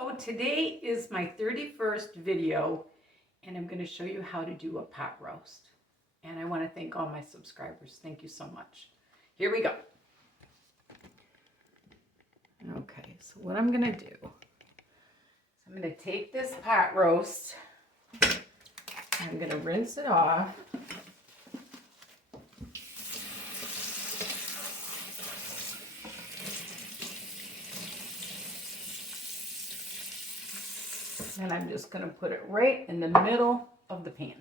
So today is my 31st video and I'm going to show you how to do a pot roast. And I want to thank all my subscribers. Thank you so much. Here we go. Okay, so what I'm going to do is I'm going to take this pot roast and I'm going to rinse it off. And I'm just going to put it right in the middle of the pan.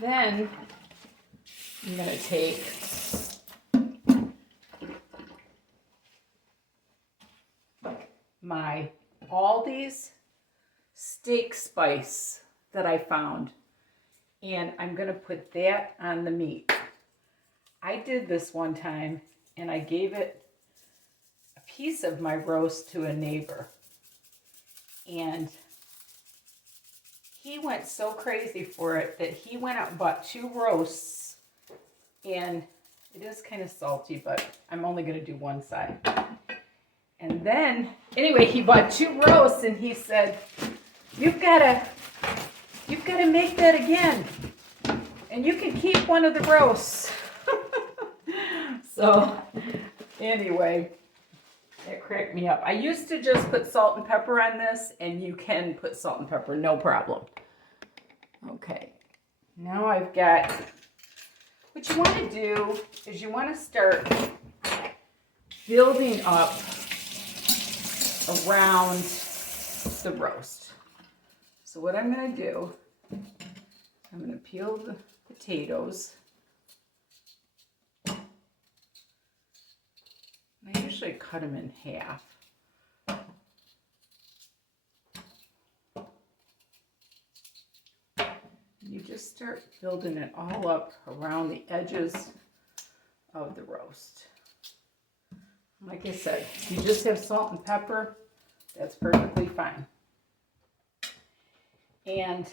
Then I'm going to take my Aldi's steak spice that I found, and I'm going to put that on the meat. I did this one time and I gave it a piece of my roast to a neighbor, and he went so crazy for it that he went out and bought 2 roasts, and it is kind of salty, but I'm only going to do one side. And then, anyway, he bought 2 roasts and he said, you've got to make that again, and you can keep one of the roasts. So, anyway, that cracked me up. I used to just put salt and pepper on this, and you can put salt and pepper, no problem. Okay, now I've got, what you want to do is you want to start building up around the roast. So what I'm going to do, I'm going to peel the potatoes. I usually cut them in half. You just start building it all up around the edges of the roast. Like I said, if you just have salt and pepper, that's perfectly fine. And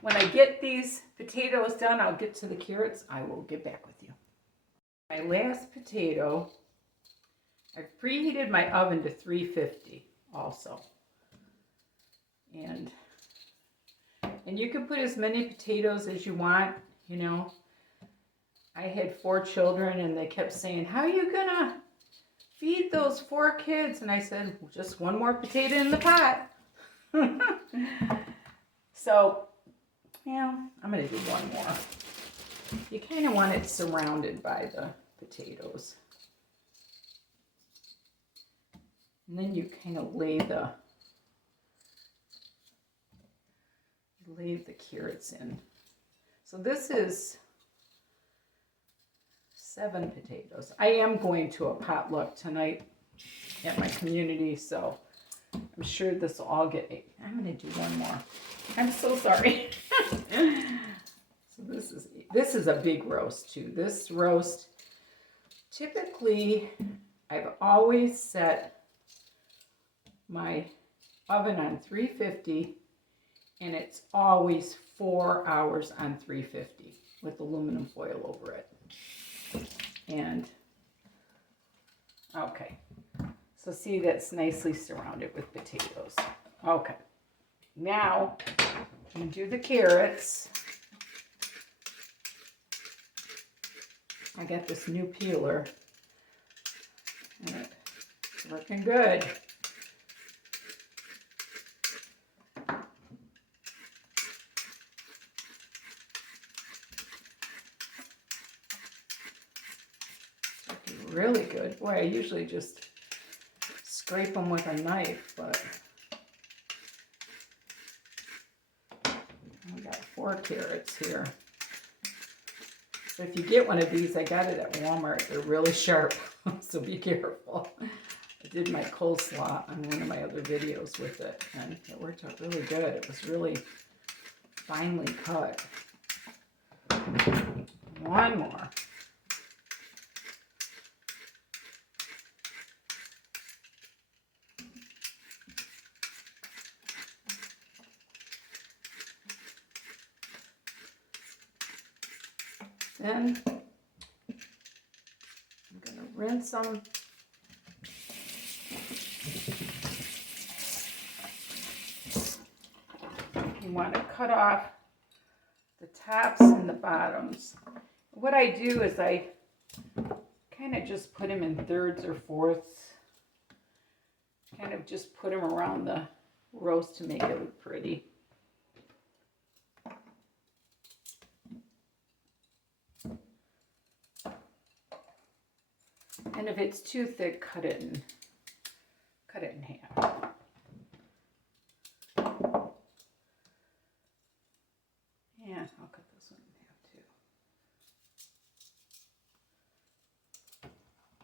when I get these potatoes done, I'll get to the carrots. I will get back with you. My last potato, I've preheated my oven to 350 also. And you can put as many potatoes as you want, you know. I had 4 children and they kept saying, how are you gonna feed those 4 kids? And I said, well, just one more potato in the pot. So, yeah, I'm gonna do one more. You kind of want it surrounded by the potatoes. And then you kind of lay the carrots in. So this is 7 potatoes. I am going to a potluck tonight at my community, so I'm sure this will all get, I'm going to do one more. I'm so sorry. So this is a big roast too. This roast, typically, I've always set my oven on 350, and it's always 4 hours on 350 with aluminum foil over it. And okay, so see, that's nicely surrounded with potatoes. Okay, now I'm gonna do the carrots. I got this new peeler and it's working good. Really good. Boy, I usually just scrape them with a knife, but I got 4 carrots here. So if you get one of these, I got it at Walmart. They're really sharp, so be careful. I did my coleslaw on one of my other videos with it, and it worked out really good. It was really finely cut. One more. Then I'm going to rinse them you want to cut off the tops and the bottoms. What I do is I kind of just put them in thirds or fourths. Kind of just put them around the roast to make it look pretty. And if it's too thick, cut it in half. Yeah, I'll cut this one in half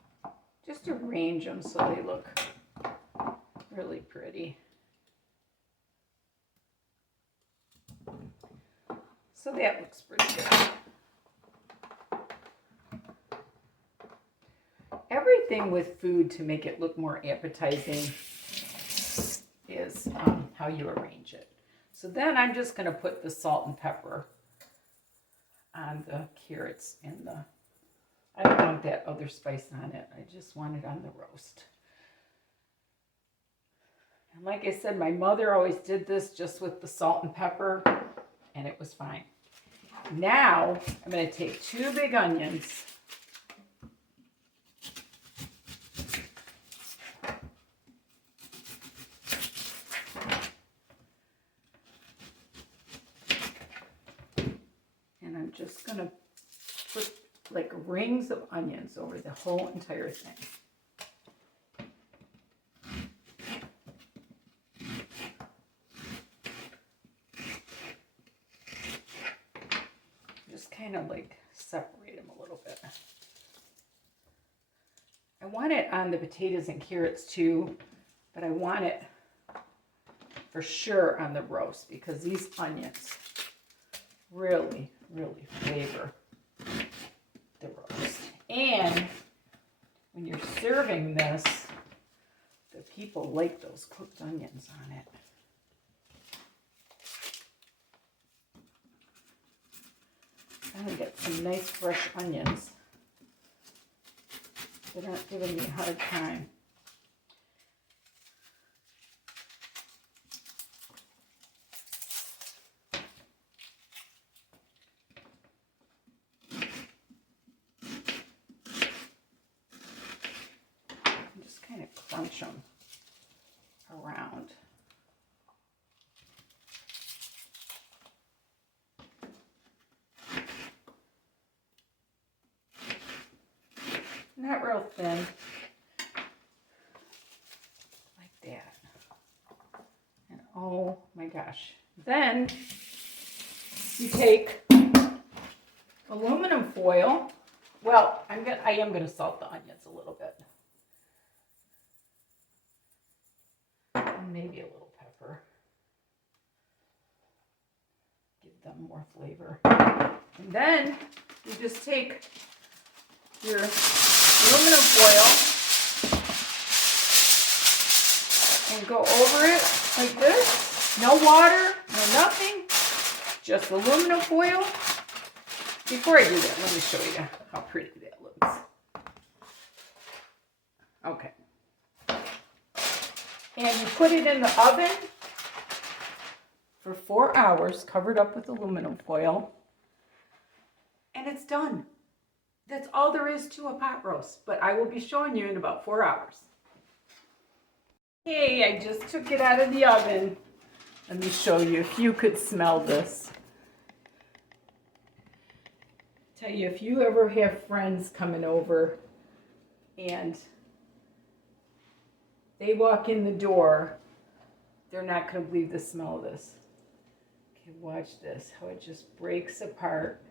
too. Just arrange them so they look really pretty. So that looks pretty good. Everything with food to make it look more appetizing is how you arrange it. So then I'm just going to put the salt and pepper on the carrots and I don't want that other spice on it. I just want it on the roast. And like I said, my mother always did this just with the salt and pepper, and it was fine. Now I'm going to take 2 big onions. And I'm just going to put like rings of onions over the whole entire thing. Just kind of like separate them a little bit. I want it on the potatoes and carrots too, but I want it for sure on the roast because these onions really, really flavor the roast. And when you're serving this, the people like those cooked onions on it. I'm going to get some nice fresh onions that aren't giving me a hard time. Just kind of crunch them around. Not real thin, like that. And oh my gosh. Then you take aluminum foil. Well, I am gonna salt the onions a little bit. And maybe a little pepper. Give them more flavor. And then you just take your aluminum foil and go over it like this. No water, no nothing, just aluminum foil. Before I do that, let me show you how pretty that looks. Okay. And you put it in the oven for 4 hours, covered up with aluminum foil, and it's done. That's all there is to a pot roast, but I will be showing you in about 4 hours. Hey, I just took it out of the oven. Let me show you if you could smell this. Tell you, if you ever have friends coming over and they walk in the door, they're not going to believe the smell of this. Okay, watch this, how it just breaks apart.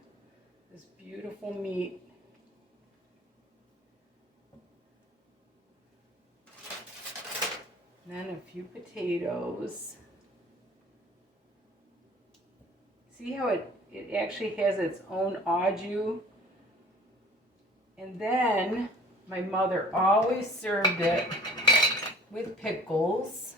This beautiful meat. And then a few potatoes. See how it actually has its own au jus? And then my mother always served it with pickles.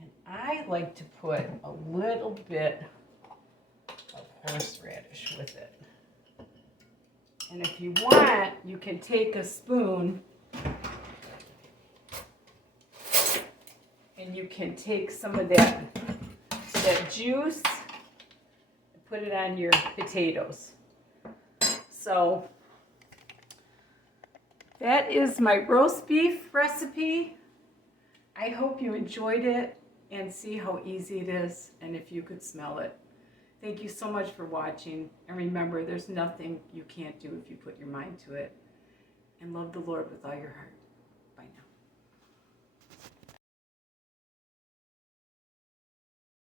And I like to put a little bit of horseradish with it. And if you want, you can take a spoon and you can take some of that juice and put it on your potatoes. So that is my roast beef recipe. I hope you enjoyed it and see how easy it is, and if you could smell it. Thank you so much for watching, and remember, there's nothing you can't do if you put your mind to it. And love the Lord with all your heart.